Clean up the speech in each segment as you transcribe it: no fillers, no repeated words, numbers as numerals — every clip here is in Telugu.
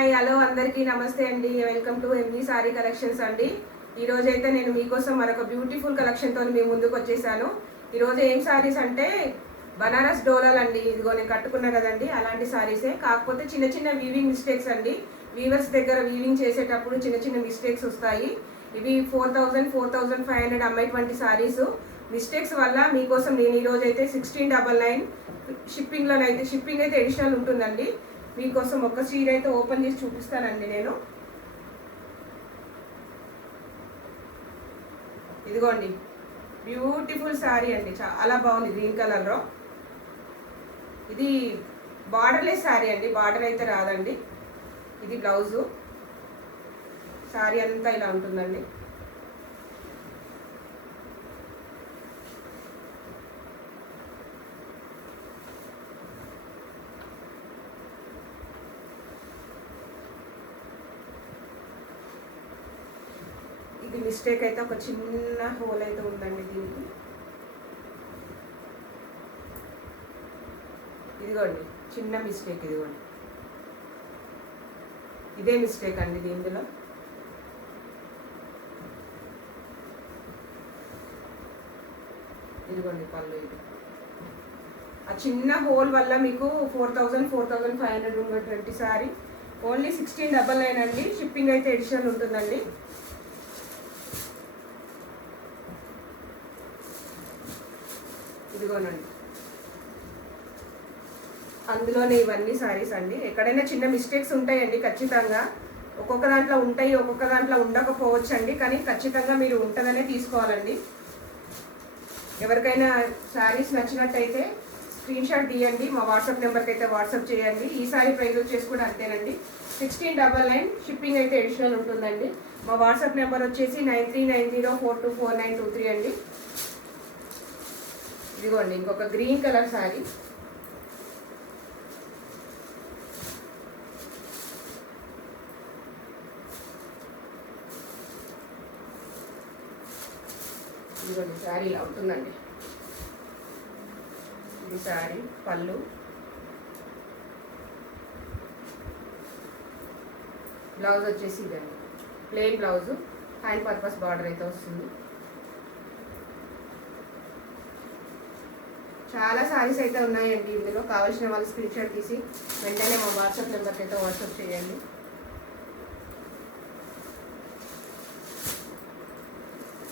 హాయ్ హలో అందరికీ నమస్తే అండి. Welcome to MG sorry collections అండి. ఈరోజైతే నేను మీకోసం మరొక బ్యూటిఫుల్ కలెక్షన్తో మీ ముందుకు వచ్చేసాను. ఈరోజు ఏం సారీస్ అంటే బనారస్ డోలాలు అండి. ఇదిగో నేను కట్టుకున్నా కదండి, అలాంటి సారీసే. కాకపోతే చిన్న చిన్న వీవింగ్ మిస్టేక్స్ అండి. వీవర్స్ దగ్గర వీవింగ్ చేసేటప్పుడు చిన్న చిన్న మిస్టేక్స్ వస్తాయి. ఇవి 4,500 అమ్మేటువంటి సారీస్. మిస్టేక్స్ వల్ల మీకోసం నేను ఈరోజు అయితే 1699 షిప్పింగ్లోనైతే షిప్పింగ్ అయితే ఎడిషనల్ ఉంటుందండి. మీకోసం ఒక చీర అయితే ఓపెన్ చేసి చూపిస్తానండి నేను. ఇదిగోండి బ్యూటిఫుల్ శారీ అండి, చాలా బాగుంది గ్రీన్ కలర్లో. ఇది బార్డర్లెస్ శారీ అండి, బార్డర్ అయితే రాదండి. ఇది బ్లౌజు. శారీ అంతా ఇలా ఉంటుందండి. ఇది మిస్టేక్ అయితే ఒక చిన్న హోల్ అయితే ఉందండి దీనికి. ఇదిగోండి చిన్న మిస్టేక్, ఇదిగోండి ఇదే మిస్టేక్ అండి దీనిలో. ఇదిగోండి పళ్ళు. ఇది ఆ చిన్న హోల్ వల్ల మీకు 4,500 ఉన్నటువంటి సారీ ఓన్లీ 1699 అండి. షిప్పింగ్ అయితే ఎడిషనల్ ఉంటుందండి. ఇదిగోనండి అందులోనే ఇవన్నీ సారీస్ అండి. ఎక్కడైనా చిన్న మిస్టేక్స్ ఉంటాయండి ఖచ్చితంగా. ఒక్కొక్క దాంట్లో ఉంటాయి, ఒక్కొక్క దాంట్లో ఉండకపోవచ్చు అండి. కానీ ఖచ్చితంగా మీరు ఉంటుందనే తీసుకోవాలండి. ఎవరికైనా శారీస్ నచ్చినట్టయితే స్క్రీన్ షాట్ తీయండి, మా వాట్సాప్ నెంబర్కి అయితే వాట్సాప్ చేయండి. ఈ సారీ ప్రైస్ వచ్చేసి కూడా అంతేనండి, 1699. షిప్పింగ్ అయితే ఎడిషనల్ ఉంటుందండి. మా వాట్సాప్ నెంబర్ వచ్చేసి 9390424923 అండి. ఇదిగోండి ఇంకొక గ్రీన్ కలర్ శారీ. ఇదిగోండి శారీ ఇలా ఉంటుందండి. ఇది శారీ పళ్ళు. బ్లౌజ్ వచ్చేసి ఇదండి, plain blouse, hand purpose border అయితే వస్తుంది. చాలా సారీస్ అయితే ఉన్నాయండి ఇందులో. కావాల్సిన వాళ్ళు స్క్రీన్ షాట్ తీసి వెంటనే మా వాట్సాప్ నెంబర్కి అయితే వాట్సాప్ చేయండి.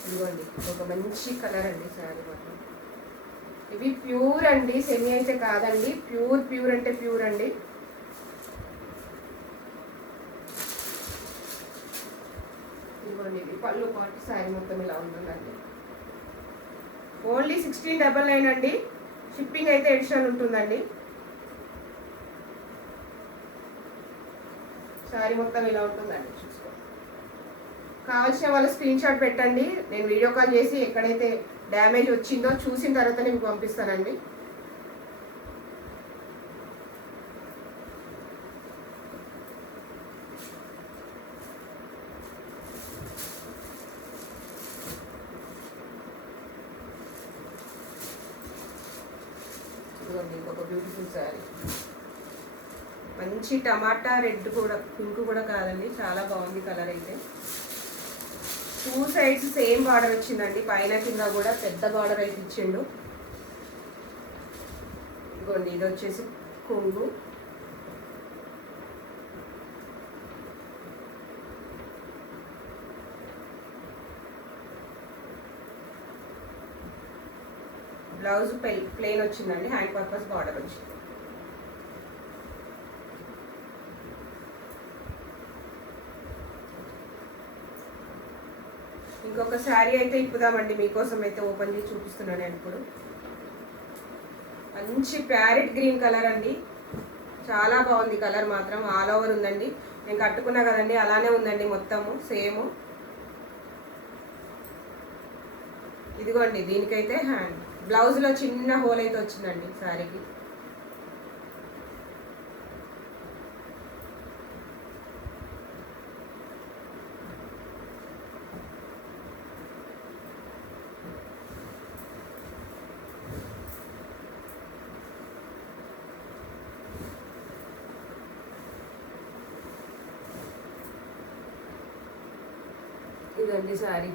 ఇదిగోండి ఒక మంచి కలర్ అండి శారీ మాత్రం. ఇవి ప్యూర్ అండి, సెమీ అయితే కాదండి, ప్యూర్ అంటే ప్యూర్ అండి. ఇదిగోండి ఇది పళ్ళు పాటు శారీ మొత్తం ఇలా ఉంటుందండి. ఓన్లీ 1699 అండి. షిప్పింగ్ అయితే ఎడిషనల్ ఉంటుందండి. శారీ మొత్తం ఇలా ఉంటుందండి, చూసుకో. కావాల్సిన వాళ్ళు స్క్రీన్ షాట్ పెట్టండి, నేను వీడియో కాల్ చేసి ఎక్కడైతే డ్యామేజ్ వచ్చిందో చూసిన తర్వాత మీకు పంపిస్తానండి. ఇంకొక బ్యూటిఫుల్ శారీ, మంచి టమాటా రెడ్ కూడా, పింక్ కూడా కాదండి, చాలా బాగుంది కలర్ అయితే. 2 సైడ్స్ సేమ్ బార్డర్ వచ్చిందండి, పైన కింద కూడా పెద్ద బార్డర్ అయితే ఇచ్చిండు. ఇదిగోండి ఇది వచ్చేసి కొంగు. బ్లౌజ్ ప్లెయిన్ వచ్చిందండి, హ్యాండ్ పర్పస్ బార్డర్ వచ్చింది. ఇంకొక శారీ అయితే ఇప్పుదామండి మీకోసం అయితే ఓపెన్ చేసి చూపిస్తున్నాను నేను ఇప్పుడు. మంచి ప్యారెట్ గ్రీన్ కలర్ అండి, చాలా బాగుంది కలర్ మాత్రం. ఆల్ ఓవర్ ఉందండి, నేను కట్టుకున్నా కదండి అలానే ఉందండి మొత్తము సేమ్. ఇదిగోండి దీనికైతే హ్యాండ్ బ్లౌజ్లో చిన్న హోల్ అయితే వచ్చిందండి శారీకి. ఇదండి శారీ.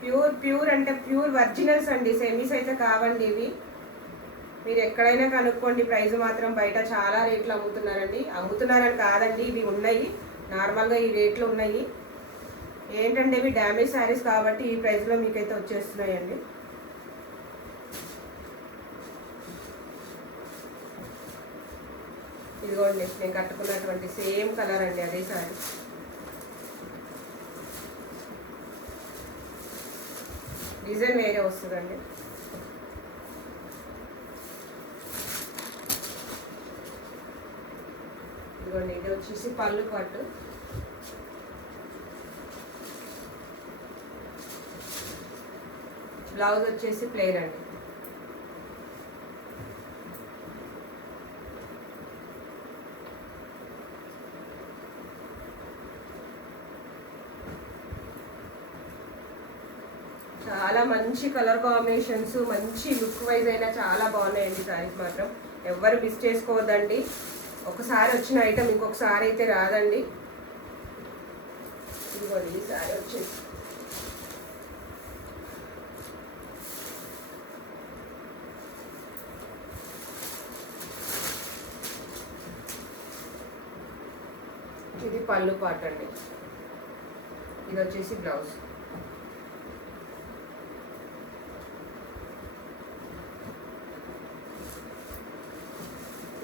ప్యూర్ ప్యూర్ అంటే ప్యూర్ ఒరిజినల్స్ అండి, సెమీస్ అయితే కావండి ఇవి. మీరు ఎక్కడైనా కనుక్కోండి, ప్రైస్ మాత్రం బయట చాలా రేట్లు అమ్ముతున్నారండి. అమ్ముతున్నారని కాదండి, ఇవి ఉన్నాయి నార్మల్గా ఈ రేట్లు ఉన్నాయి. ఏంటంటే ఇవి డ్యామేజ్ శారీస్ కాబట్టి ఈ ప్రైస్లో మీకైతే వచ్చేస్తున్నాయండి. ఇదిగోండి నేను కట్టుకున్నటువంటి సేమ్ కలర్ అండి, అదే శారీ. డిజైన్ వేరే వస్తుందండి. ఇదిగోండి ఇది వచ్చేసి పళ్ళు పట్టు. బ్లౌజ్ వచ్చేసి ప్లెయిన్ అండి. చాలా మంచి కలర్ కాంబినేషన్స్, మంచి లుక్ వైజ్ అయినా చాలా బాగున్నాయండి శారీస్ మాత్రం. ఎవరు మిస్ చేసుకోవద్దండి. ఒకసారి వచ్చిన ఐటమ్ ఇంకొకసారి అయితే రాదండి. ఇదిగోండి ఈ శారీ వచ్చేసి ఇది పళ్ళు పాట అండి. ఇది వచ్చేసి బ్లౌజ్.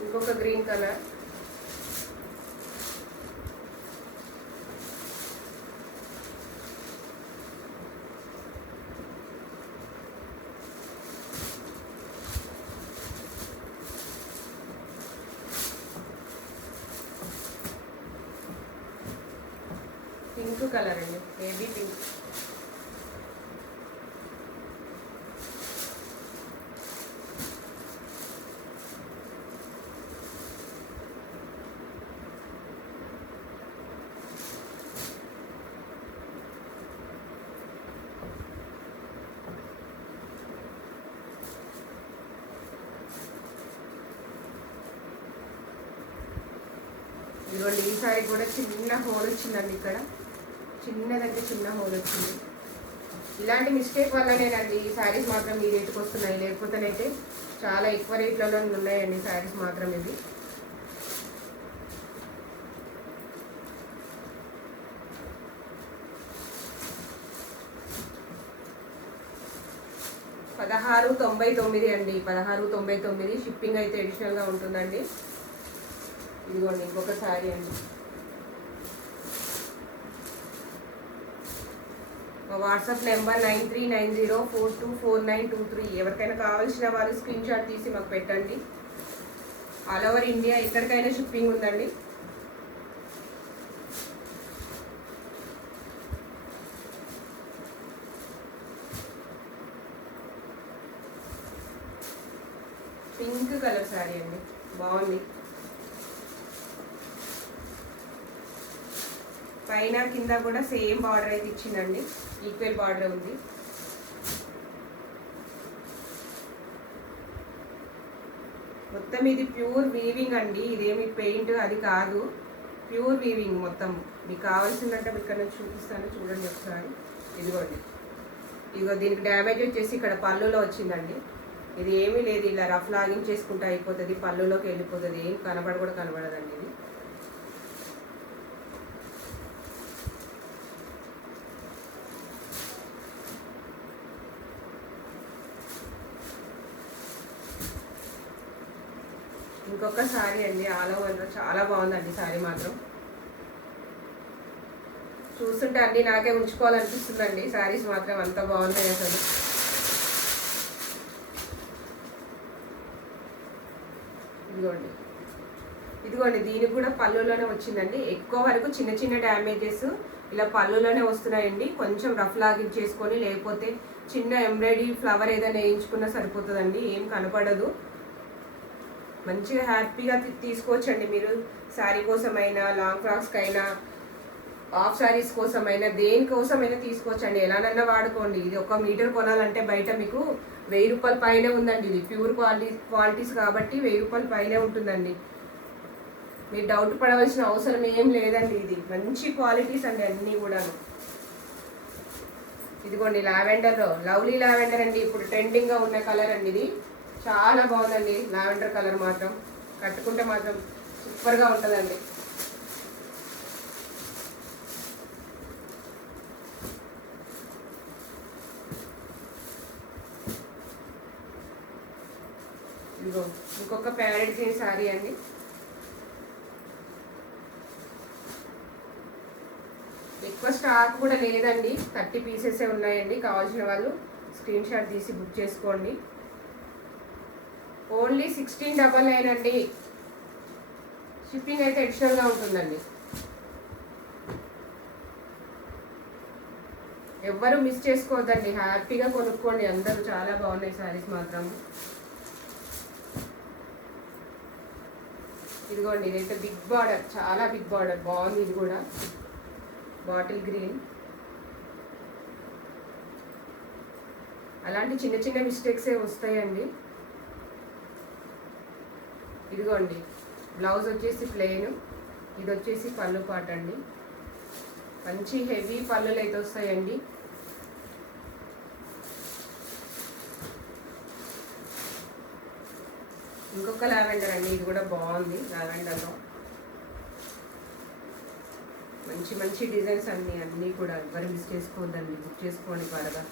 ఇంకొక గ్రీన్ కలర్. పింక్ కలర్ అండి, బేబీ పింక్. ఇదిగోండి ఈ సారీ కూడా చిన్న హోల్ వచ్చిందండి, ఇక్కడ చిన్నదంటే చిన్న హోల్ వచ్చింది. ఇలాంటి మిస్టేక్ వల్లనేనండి ఈ శారీస్ మాత్రం ఈ రేటుకి వస్తున్నాయి, లేకపోతేనైతే చాలా ఎక్కువ రేట్లలో ఉన్నాయండి శారీస్ మాత్రం ఇవి. $16.99 అండి, $16.99. షిప్పింగ్ అయితే అడిషనల్గా ఉంటుందండి. ఇదిగోండి ఇంకొక శారీ అండి. మా వాట్సాప్ నెంబర్ 9390424923. ఎవరికైనా కావాల్సిన వాళ్ళు స్క్రీన్ షాట్ తీసి మాకు పెట్టండి. ఆల్ ఓవర్ ఇండియా ఎక్కడికైనా షిప్పింగ్ ఉందండి. పింక్ కలర్ శారీ అండి, బాగుంది. పైన కింద కూడా సేమ్ బార్డర్ అయితే ఇచ్చిందండి, ఈక్వల్ బార్డర్ ఉంది. మొత్తం ఇది ప్యూర్ వీవింగ్ అండి, ఇదేమి పెయింట్ అది కాదు, ప్యూర్ వీవింగ్ మొత్తం. మీకు కావాల్సిందంటే ఇక్కడ నుంచి చూపిస్తాను చూడండి ఒకసారి. ఇదిగోండి, ఇదిగో దీనికి డ్యామేజ్ వచ్చేసి ఇక్కడ పళ్ళులో వచ్చిందండి. ఇది ఏమీ లేదు, ఇలా రఫ్ లాగింగ్ చేసుకుంటే అయిపోతుంది, పళ్ళులోకి వెళ్ళిపోతుంది, ఏం కూడా కనబడదండి ఇది. ఇంకొక శారీ అండి, ఆల్ ఓవర్ చాలా బాగుందండి శారీ మాత్రం. చూస్తుంటే అన్నీ నాకే ఉంచుకోవాలనిపిస్తుందండి శారీస్ మాత్రం, అంత బాగున్నాయి అసలు. ఇదిగోండి ఇదిగోండి దీనికి కూడా పళ్ళులోనే వచ్చిందండి. ఎక్కువ వరకు చిన్న చిన్న డ్యామేజెస్ ఇలా పళ్ళులోనే వస్తున్నాయండి. కొంచెం రఫ్ లాగింగ్ చేసుకొని, లేకపోతే చిన్న ఎంబ్రాయిడరీ ఫ్లవర్ ఏదైనా వేయించుకున్నా సరిపోతుందండి, ఏం కనపడదు. మంచిగా హ్యాపీగా తీసుకోవచ్చండి మీరు. శారీ కోసమైనా, లాంగ్ ఫ్రాక్స్కైనా, హాఫ్ శారీస్ కోసమైనా, దేనికోసమైనా తీసుకోవచ్చండి. ఎలానన్నా వాడుకోండి. ఇది 1 మీటర్ కొనాలంటే బయట మీకు ₹1000 పైనే ఉందండి. ఇది ప్యూర్ క్వాలిటీస్ కాబట్టి ₹1000 పైనే ఉంటుందండి. మీరు డౌట్ పడవలసిన అవసరం ఏం లేదండి. ఇది మంచి క్వాలిటీస్ అండి అన్నీ కూడాను. ఇదిగోండి లావెండర్లో లవ్లీ లావెండర్ అండి, ఇప్పుడు ట్రెండింగ్గా ఉన్న కలర్ అండి. ఇది చాలా బాగుందండి లావెండర్ కలర్ మాత్రం. కట్టుకుంటే మాత్రం సూపర్గా ఉంటుందండి. ఇదిగో ఇంకొక ప్యారెట్ గ్రీన్ శారీ అండి. ఎక్కువ స్టాక్ కూడా లేదండి, 30 పీసెస్ ఉన్నాయండి. కావాల్సిన వాళ్ళు స్క్రీన్ షాట్ తీసి బుక్ చేసుకోండి. ఓన్లీ 1699 అండి. షిప్పింగ్ అయితే అడిషనల్గా ఉంటుందండి. ఎవ్వరూ మిస్ చేసుకోవద్దండి, హ్యాపీగా కొనుక్కోండి అందరూ. చాలా బాగున్నాయి శారీస్ మాత్రం. ఇదిగోండి ఇదైతే బిగ్ బార్డర్, చాలా బిగ్ బార్డర్ బాగుంది. ఇది కూడా బాటిల్ గ్రీన్. అలాంటి చిన్న చిన్న మిస్టేక్సే వస్తాయండి. ఇదిగోండి బ్లౌజ్ వచ్చేసి ప్లెయిన్, ఇది వచ్చేసి పళ్ళు పాట అండి. మంచి హెవీ పళ్ళులు అయితే వస్తాయండి. ఇంకొక లావెండర్ అండి, ఇది కూడా బాగుంది. లావెండర్లో మంచి మంచి డిజైన్స్ అన్నీ కూడా ఎవరు మిస్ చేసుకోవద్దండి, బుక్ చేసుకోండి త్వరగా.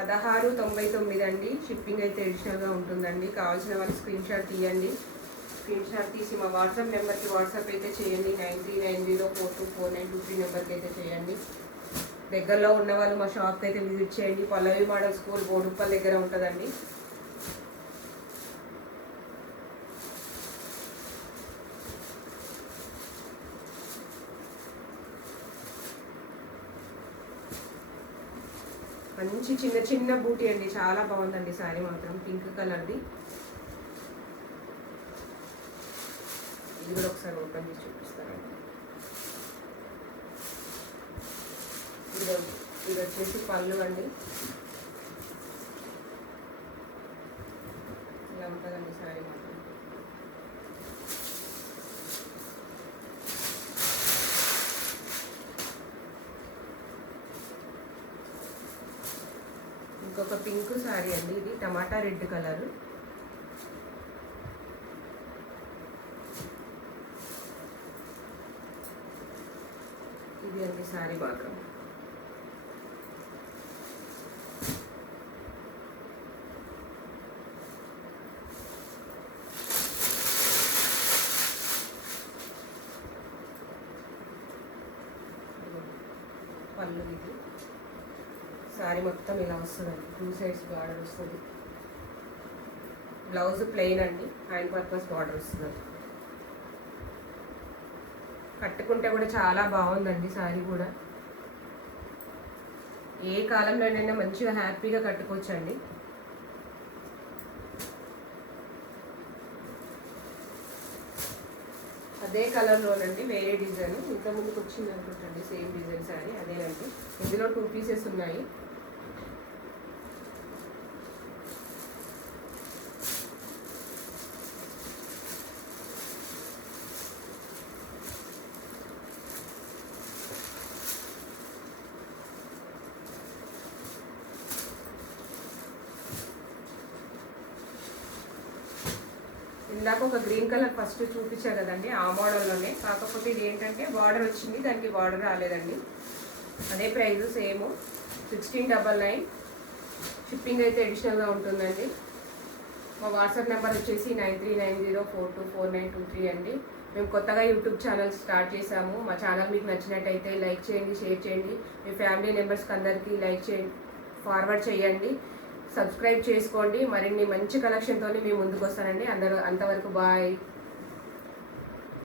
$16.99 అండి. షిప్పింగ్ అయితే అడిషనల్గా ఉంటుందండి. కావాల్సిన వాళ్ళు స్క్రీన్ షాట్ తీయండి. స్క్రీన్ షాట్ తీసి మా వాట్సాప్ నెంబర్కి వాట్సాప్ అయితే చేయండి. 9390424923 నెంబర్కి అయితే చేయండి. దగ్గరలో ఉన్న వాళ్ళు మా షాప్కి అయితే విజిట్ చేయండి. పల్లవి మోడల్ స్కూల్ బోడుప్పల్ దగ్గర ఉంటుందండి. మంచి చిన్న చిన్న బూటీ అండి, చాలా బాగుందండి శారీ మాత్రం. పింక్ కలర్ది. ఇది కూడా ఒకసారి ఓపెన్ చేసి చూపిస్తానండి. ఇది వచ్చేసి పళ్ళు అండి. ఇలా ఉంటుందండి శారీ మాత్రం. ఇంకొక పింక్ శారీ అండి, ఇది టమాటా రెడ్ కలర్. ఇది అండి శారీ మాత్రం. పళ్ళు ఇది. శారీ మొత్తం ఇలా వస్తుందండి, 2 సైడ్స్ బార్డర్ వస్తుంది. బ్లౌజ్ ప్లెయిన్ అండి, హ్యాండ్ పర్పస్ బార్డర్ వస్తుంది. కట్టుకుంటే కూడా చాలా బాగుందండి శారీ కూడా. ఏ కాలంలోనైనా మంచిగా హ్యాపీగా కట్టుకోవచ్చండి. అదే కలర్లోనండి, వేరే డిజైన్. ఇంతకుముందుకు వచ్చింది అనుకుంటండి సేమ్ డిజైన్ శారీ అదేనండి. ఇందులో 2 పీసెస్ ఉన్నాయి. ఇందాక ఒక గ్రీన్ కలర్ ఫస్ట్ చూపించా కదండి, ఆ మోడల్లోనే. కాకపోతే ఇది ఏంటంటే బార్డర్ వచ్చింది, దానికి బార్డర్ రాలేదండి. అదే ప్రైస్ సేమ్, 1699. షిప్పింగ్ అయితే అడిషనల్గా ఉంటుందండి. మా వాట్సాప్ నెంబర్ వచ్చేసి 9390424923 అండి. మేము కొత్తగా యూట్యూబ్ ఛానల్ స్టార్ట్ చేసాము. మా ఛానల్ మీకు నచ్చినట్టయితే లైక్ చేయండి, షేర్ చేయండి. మీ ఫ్యామిలీ మెంబర్స్కి అందరికీ లైక్ చేయండి, ఫార్వర్డ్ చేయండి, సబ్స్క్రైబ్ చేసుకోండి. మరిన్ని మంచి కలెక్షన్తో మేము ముందుకు వస్తానండి. అంతవరకు బాయ్.